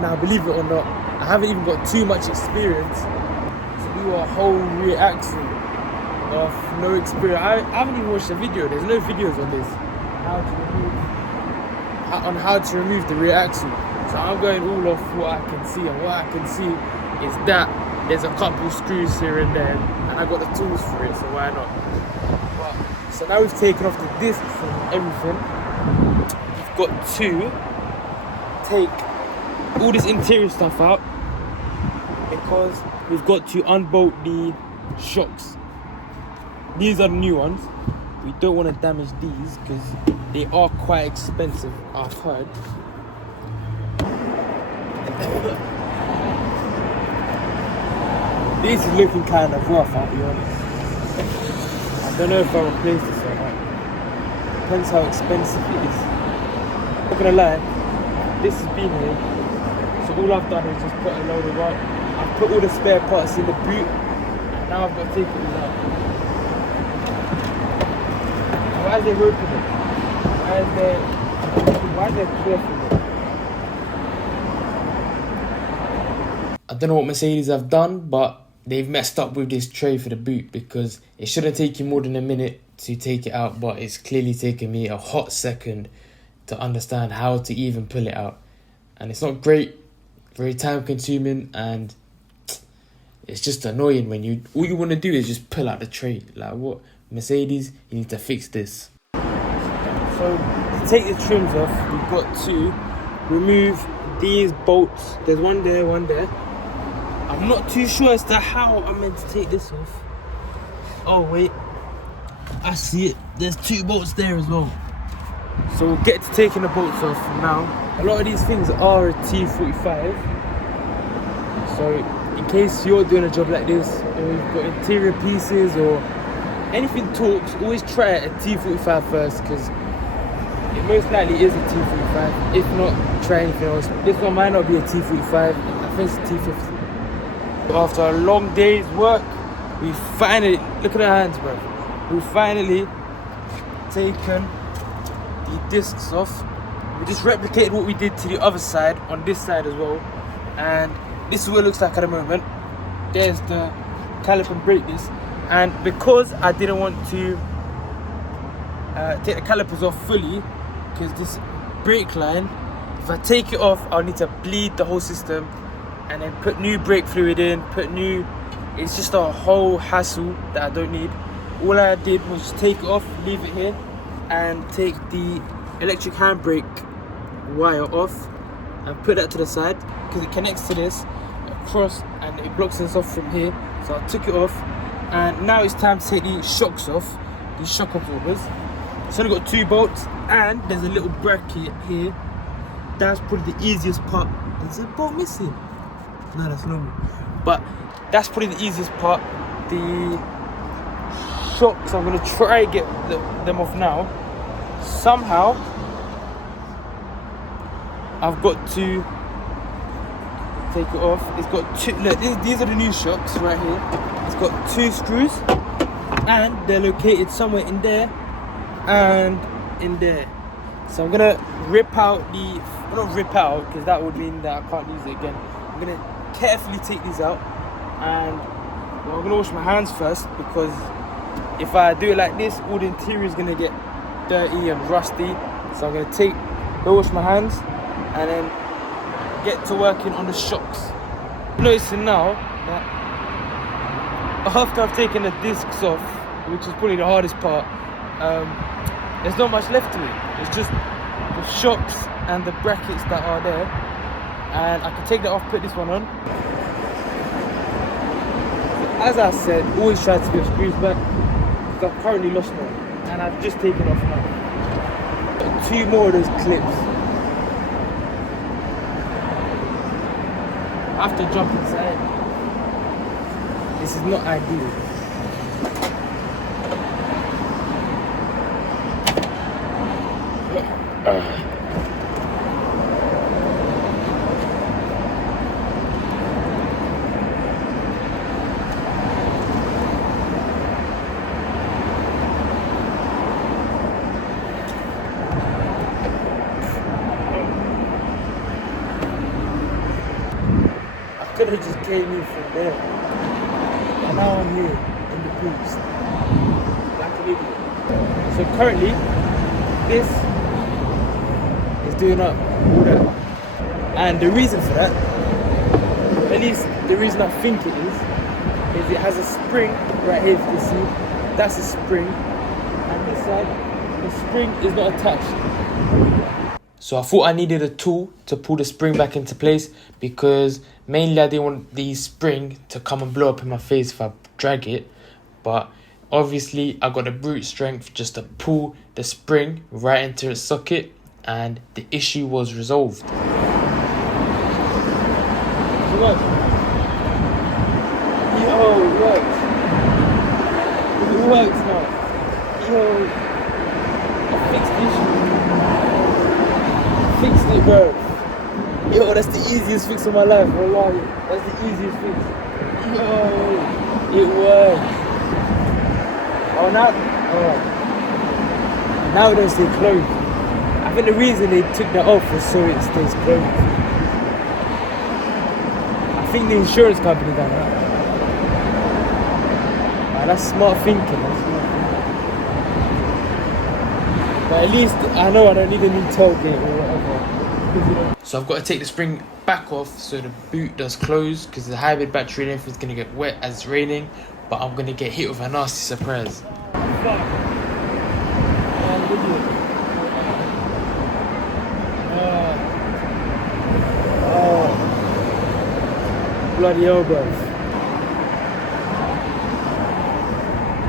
Now, believe it or not, I haven't even got too much experience to do a whole rear axle of no experience. I haven't even watched a video. There's no videos on this. How to remove the rear axle. So I'm going all off what I can see, and what I can see is that there's a couple screws here and there, and I got the tools for it, so why not? So now we've taken off the discs and everything. We've got to take all this interior stuff out because we've got to unbolt the shocks. These are the new ones. We don't want to damage these because they are quite expensive, I've heard. This is looking kind of rough, I'll be honest. I don't know if I'll replace this or not. Depends how expensive it is. I'm not gonna lie, this has been here. So all I've done is just put a load of out. I've put all the spare parts in the boot, and now I've got to take it all out. Why is there rope in it? Why is there cloth in it? I don't know what Mercedes have done, but they've messed up with this tray for the boot, because it shouldn't take you more than a minute to take it out, but it's clearly taken me a hot second to understand how to even pull it out. And it's not great, very time consuming, and it's just annoying when all you want to do is just pull out the tray. Like, what? Mercedes, you need to fix this. So to take the trims off, we've got to remove these bolts. There's one there, one there. I'm not too sure as to how I'm meant to take this off. Oh wait, I see it. There's 2 bolts there as well. So we'll get to taking the bolts off now. A lot of these things are a T45. So in case you're doing a job like this, or you've got interior pieces or anything talks, always try a T45 first, because it most likely is a T45. If not, try anything else. This one might not be a T45. I think it's a T50. After a long day's work, we finally, look at our hands, bro. We've finally taken the discs off. We just replicated what we did to the other side on this side as well, and this is what it looks like at the moment. There's the caliper and brake disc, and because I didn't want to take the calipers off fully, because this brake line, if I take it off, I'll need to bleed the whole system and then put new brake fluid in, it's just a whole hassle that I don't need. All I did was just take it off, leave it here, and take the electric handbrake wire off and put that to the side, because it connects to this across and it blocks us off from here. So I took it off, and now it's time to take the shocks off, these shock absorbers. So I've got 2 bolts, and there's a little bracket here. That's probably the easiest part. Is a bolt missing? No, that's normal. But that's probably the easiest part. The shocks, I'm gonna try and get them off now. Somehow, I've got to take it off. It's got 2, look, these are the new shocks right here. It's got 2 screws, and they're located somewhere in there and in there. So I'm gonna rip out not rip out, because that would mean that I can't use it again. I'm gonna carefully take these out, and I'm gonna wash my hands first, because if I do it like this, all the interior is gonna get dirty and rusty. So I'm gonna wash my hands and then get to working on the shocks. I'm noticing now that after I've taken the discs off, which is probably the hardest part, there's not much left to it. It's just the shocks and the brackets that are there, and I can take that off, put this one on. As I said, always try to get screws back, because I've currently lost one, and I've just taken off now. Got 2 more of those clips. I have to jump inside. This is not ideal. could have just came in from there. And now I'm here in the boost. Like an idiot. So currently, this is doing up all that. And the reason for that, at least the reason I think it is it has a spring right here, if you can see. That's a spring. And this side, the spring is not attached. So I thought I needed a tool to pull the spring back into place, because mainly I didn't want the spring to come and blow up in my face if I drag it. But obviously I got the brute strength just to pull the spring right into its socket, and the issue was resolved. It works. Yo, it works. It works now. Yo, I fixed the issue. Fixed it, bro. Yo, that's the easiest fix of my life. Wallahi, that's the easiest fix. Yo, it works. Oh, now it don't stay closed. I think the reason they took that off was so it stays closed. I think the insurance company done that. That's smart thinking. But at least I know I don't need a new tailgate or whatever. So I've got to take the spring back off so the boot does close, because the hybrid battery and everything's going to get wet as it's raining. But I'm going to get hit with a nasty surprise. Fuck. Bloody hell, bro.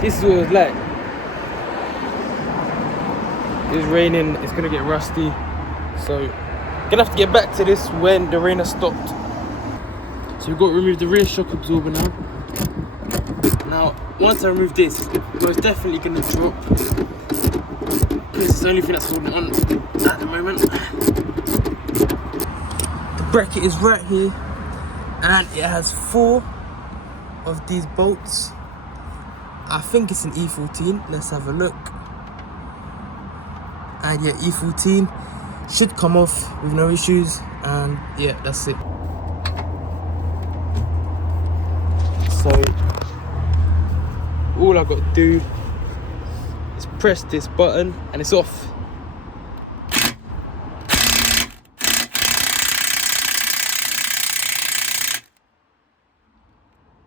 This is what it was like. It's raining, it's gonna get rusty. So, gonna have to get back to this when the rain has stopped. So we've got to remove the rear shock absorber now. Now, once I remove this, it's most definitely gonna drop, because it's the only thing that's holding it on at the moment. The bracket is right here, and it has 4 of these bolts. I think it's an E14. Let's have a look. And yeah, E14 should come off with no issues. And yeah, that's it. So all I've got to do is press this button and it's off.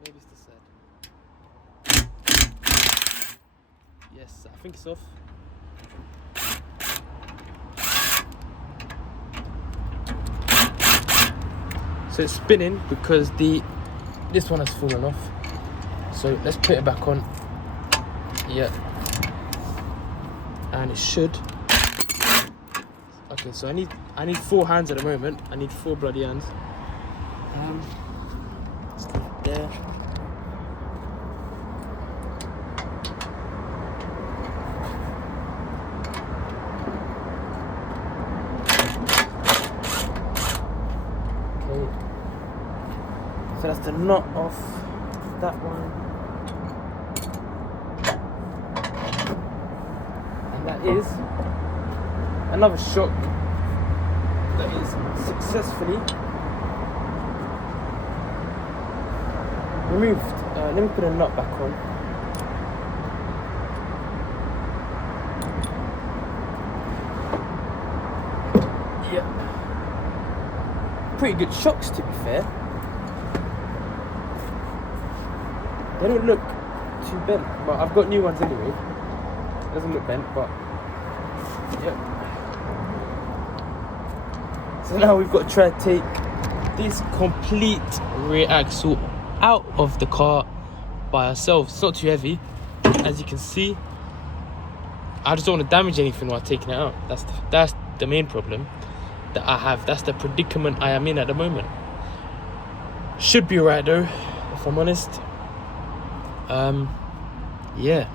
Maybe it's this side. Yes, I think it's off. So it's spinning because this one has fallen off. So let's put it back on. Yeah. And it should. Okay, so I need 4 hands at the moment. I need 4 bloody hands. Let's leave it there. So that's the knot off that one. And that is another shock that is successfully removed. Let me put a knot back on. Yeah. Pretty good shocks, to be fair. They don't look too bent, but I've got new ones anyway. It doesn't look bent, but yeah. So now we've got to try to take this complete rear axle out of the car by ourselves. It's not too heavy, as you can see. I just don't want to damage anything while taking it out. That's the main problem that I have. That's the predicament I am in at the moment. Should be alright though, if I'm honest. Yeah,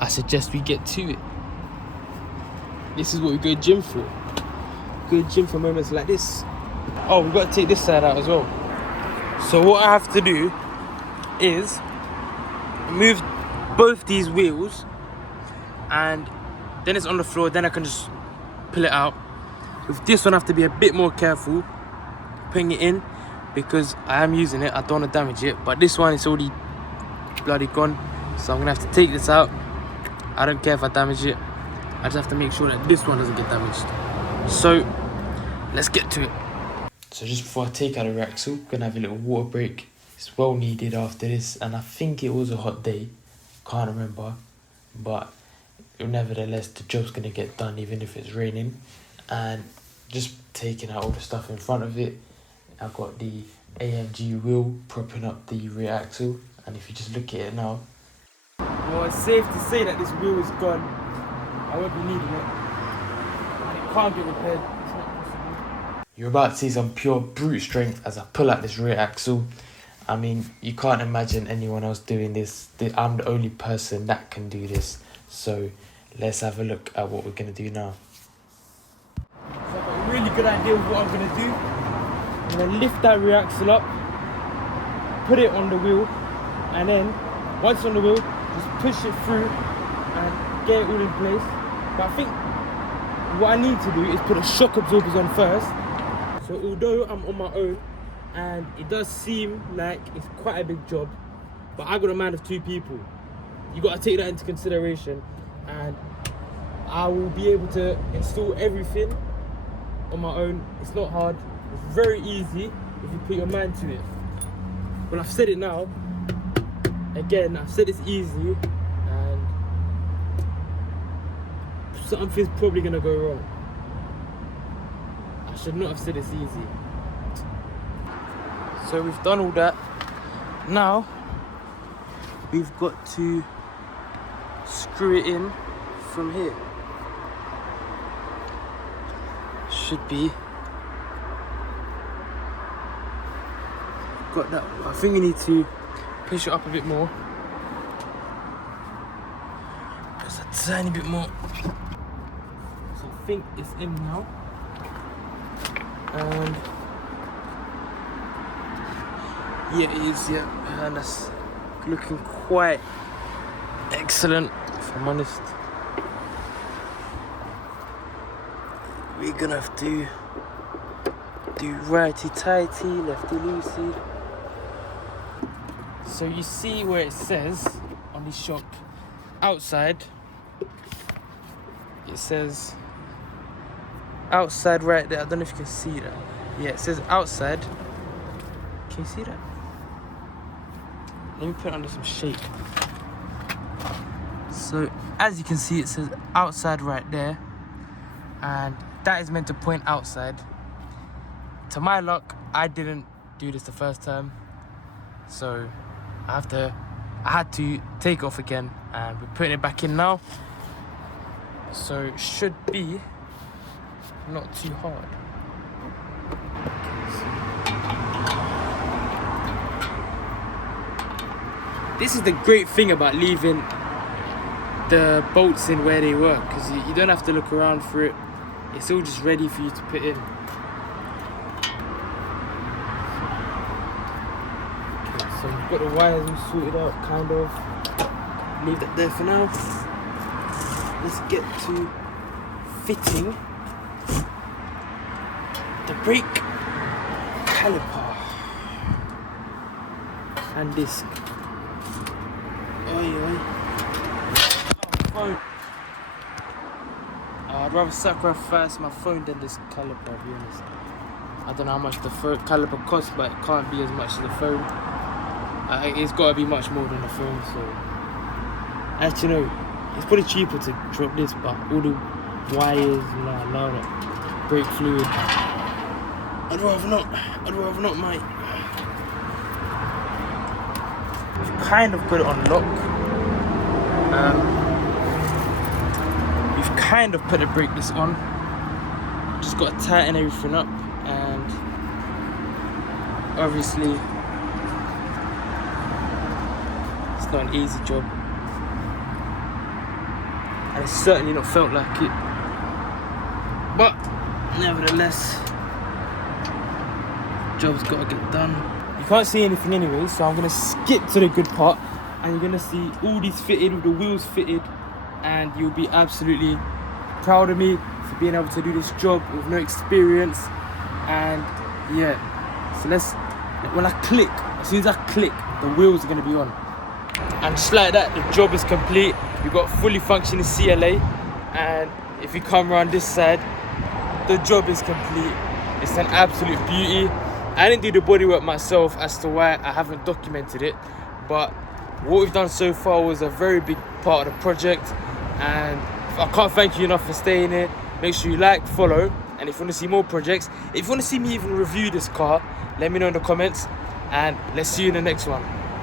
I suggest we get to it. This is what we go gym for. Go gym for moments like this. Oh, we've got to take this side out as well. So what I have to do is move both these wheels, and then it's on the floor. Then I can just pull it out. With this one I have to be a bit more careful putting it in, because I am using it. I don't want to damage it, but this one is already bloody gone, so I'm gonna have to take this out. I don't care if I damage it, I just have to make sure that this one doesn't get damaged. So let's get to it. So just before I take out the rear axle, gonna have a little water break. It's well needed after this, and I think it was a hot day, can't remember, but nevertheless the job's gonna get done even if it's raining. And just taking out all the stuff in front of it, I've got the AMG wheel propping up the rear axle, and if you just look at it now, well, it's safe to say that this wheel is gone. I won't be needing it, and it can't get repaired. It's not possible. you're about to see some pure brute strength as I pull out this rear axle. I mean, you can't imagine anyone else doing this. I'm the only person that can do this. So let's have a look at what we're gonna do now. So I've got a really good idea of what I'm going to do. I'm going to lift that rear axle up, put it on the wheel, and then once on the wheel, just push it through and get it all in place. But I think what I need to do is put the shock absorbers on first. So although I'm on my own and it does seem like it's quite a big job, but I got a man of 2 people. You got to take that into consideration, and I will be able to install everything on my own. It's not hard, it's very easy if you put your mind to it. But I've said it now, again, I've said it's easy, and something's probably gonna go wrong. I should not have said it's easy. So we've done all that. Now we've got to screw it in from here. Should be. Got that. I think we need to push it up a bit more. Just a tiny bit more. So I think it's in now. And yeah, it is, yeah. And that's looking quite excellent, if I'm honest. We're gonna have to do righty tighty, lefty loosey. So you see where it says on the shock outside, it says outside right there. I don't know if you can see that. Yeah, it says outside. Can you see that? Let me put it under some shape. So as you can see, it says outside right there, and that is meant to point outside. To my luck, I didn't do this the first time, so I had to take it off again, and we're putting it back in now. So it should be not too hard. This is the great thing about leaving the bolts in where they work, because you don't have to look around for it. It's all just ready for you to put in. Okay, so we've got the wires all sorted out, kind of. Leave that there for now. Let's get to fitting the brake caliper and disc. Phone. I'd rather sacrifice my phone than this caliper, to be honest. I don't know how much the caliper costs, but it can't be as much as the phone. It's got to be much more than the phone, so... Actually, no, it's probably cheaper to drop this, but all the wires, no, brake fluid. I'd rather not, mate. We've kind of got it on lock. We've kind of put the brake disc on. Just got to tighten everything up, and obviously it's not an easy job, and it's certainly not felt like it, but nevertheless, job's got to get done. You can't see anything anyway, so I'm going to skip to the good part, and you're going to see all these fitted with the wheels fitted, and you'll be absolutely proud of me for being able to do this job with no experience. And yeah, so let's when I click, as soon as I click, the wheels are going to be on. And just like that, the job is complete. We've got fully functioning CLA. And if you come around this side, the job is complete. It's an absolute beauty. I didn't do the bodywork myself as to why I haven't documented it. But what we've done so far was a very big part of the project. And I can't thank you enough for staying here. Make sure you like, follow. And if you want to see more projects, if you want to see me even review this car, let me know in the comments. And let's see you in the next one.